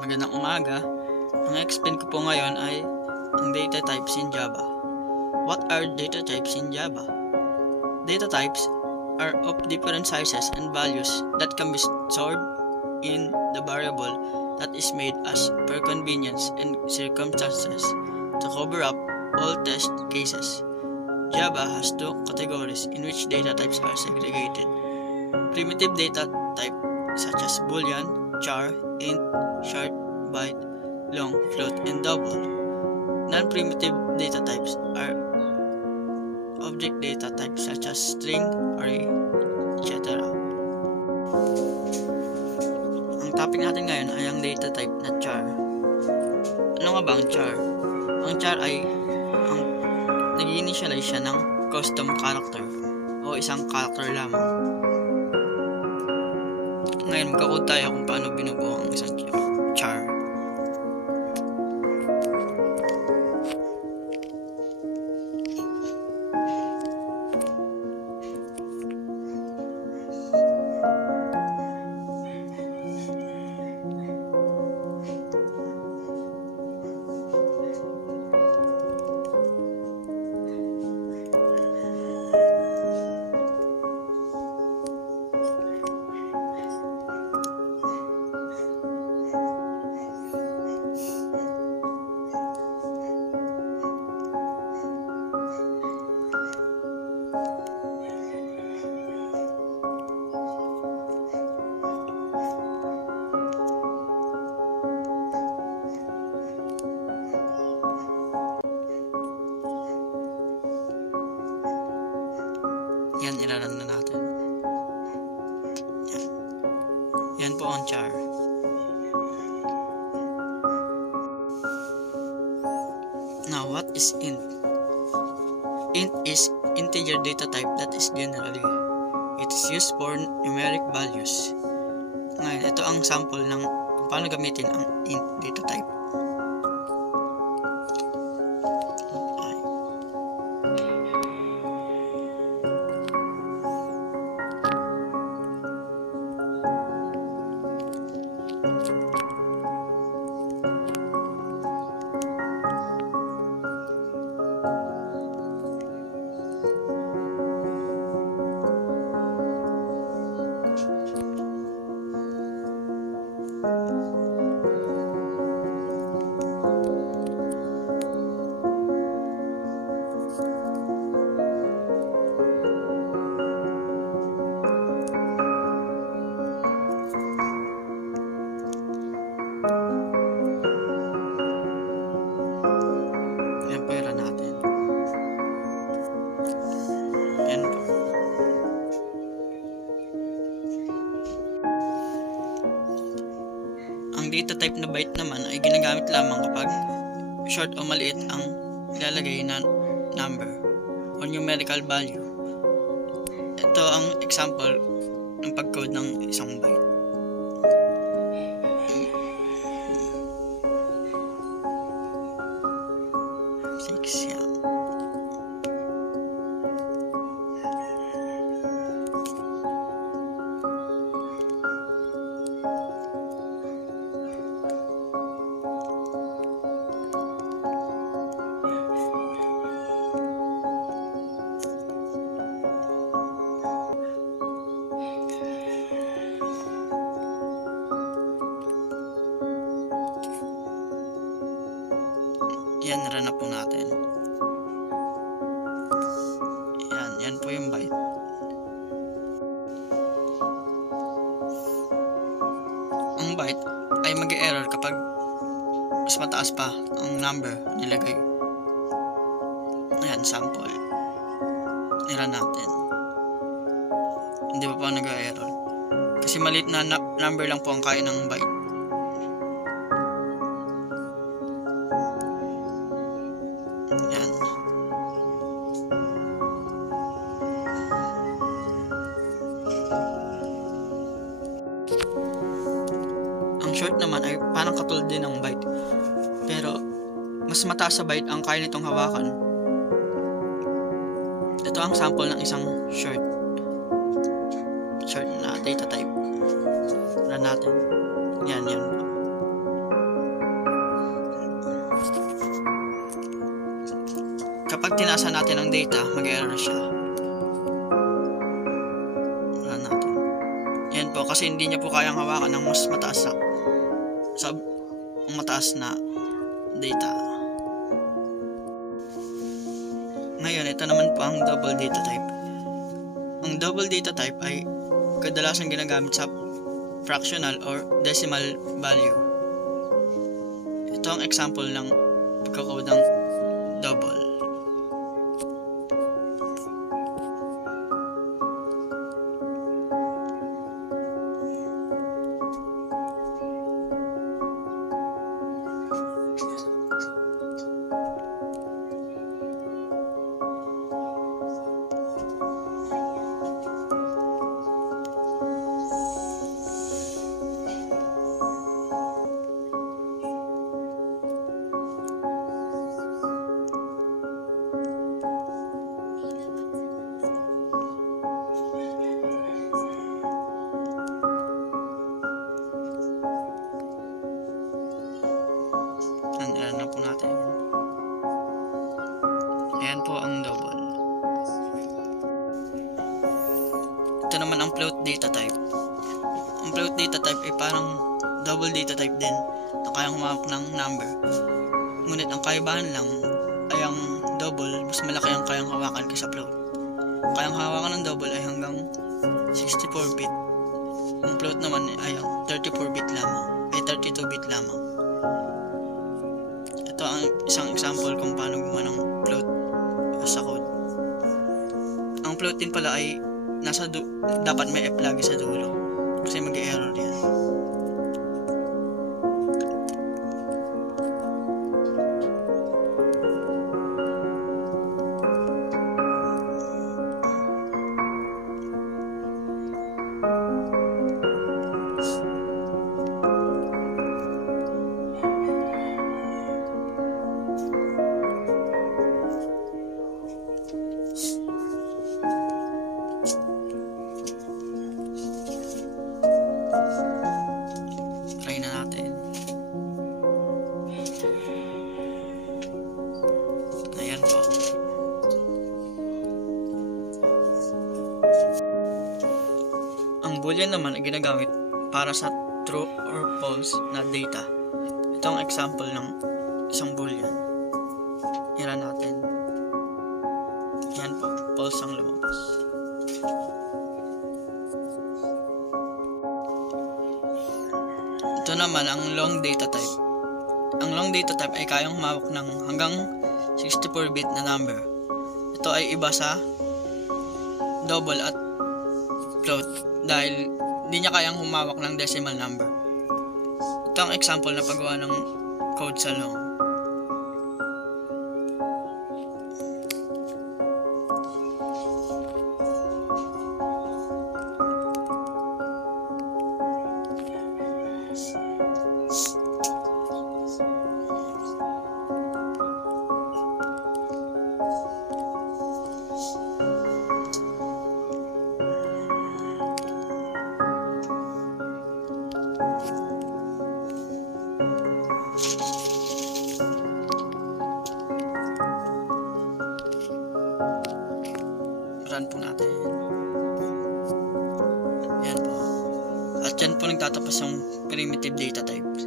Magandang umaga. Ang explain ko po ngayon ay ang data types in Java. What are data types in Java? Data types are of different sizes and values that can be stored in the variable that is made as per convenience and circumstances to cover up all test cases. Java has two categories in which data types are segregated. Primitive data type such as boolean, char, int, short, byte, long, float, and double. Non-primitive data types are object data types such as string, array, etc. Ang topic natin ngayon ay ang data type na char. Ano nga ba ang char? Ang char ay ang nag-initialize siya ng custom character o isang character lamang. Ngayon, magkakod tayo kung paano binubuo ang isang char. Yan, ilalan na natin. Yan po ang char. Now, what is int? Int is integer data type that is generally. It is used for numeric values. Ngayon, ito ang sample ng kung paano gamitin ang int data type. Yan po yung natin. Yan po. Ang data type na byte naman ay ginagamit lamang kapag short o maliit ang ilalagay na number o numerical value. Ito ang example ng pag-code ng isang byte. Yan. Yan, run na po natin. Yan po yung byte. Ang byte ay mag-error kapag mas mataas pa ang number nilagay. Ayan, sample. I-run natin. Hindi pa nag-error. Kasi maliit na number lang po ang kaya ng byte. Yan. Ang short naman ay parang katulad din ng byte. Pero mas mataas sa byte ang kaya nitong hawakan. Ito ang sample ng isang short na data type. Run natin. Yan po. tinaasan natin ang data, mag-error siya. Run natin. Yan po, kasi hindi niya po kayang hawakan ng mas mataas na data. Ngayon, ito naman po ang double data type. Ang double data type ay kadalasan ginagamit sa fractional or decimal value. Ito ang example ng pagkakode ng double. Ayan na po natin. Ayan po ang double. Ito naman ang float data type. Ang float data type ay parang double data type din na kayang humawak ng number. Ngunit ang kaibahan lang ay ang double mas malaki ang kayang hawakan kaysa float. Kayang hawakan ng double ay hanggang 64-bit. Ang float naman ay 34-bit lamang, ay 32-bit lamang. Ito ang isang example kung paano gumawa ng float sa code. Ang float din pala ay dapat may F lagi sa dulo kasi mag-error yan. Try na natin. Ayan po. Ang boolean naman ay ginagamit para sa true or false na data. Ito ang example ng isang boolean. Iran natin. Yan po, false ang lumabas. Ito naman ang long data type. Ang long data type ay kayang humawak ng hanggang 64-bit na number. Ito ay iba sa double at float dahil hindi niya kayang humawak ng decimal number. Ito ang example na paggawa ng code sa long. Run po natin. Yan po. At yan po nagtatapos yung primitive data types.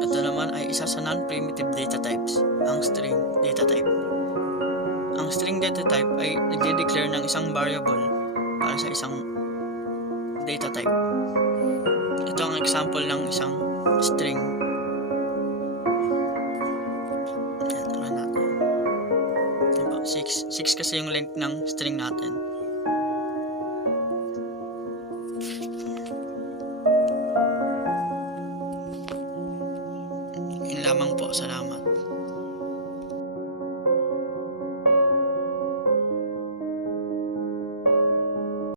Ito naman ay isa sa non-primitive data types, ang string data type. Ang string data type ay nagde-declare ng isang variable para sa isang data type. Ito ang example ng isang string. 6 kasi yung length ng string natin. Yun lamang po. Salamat.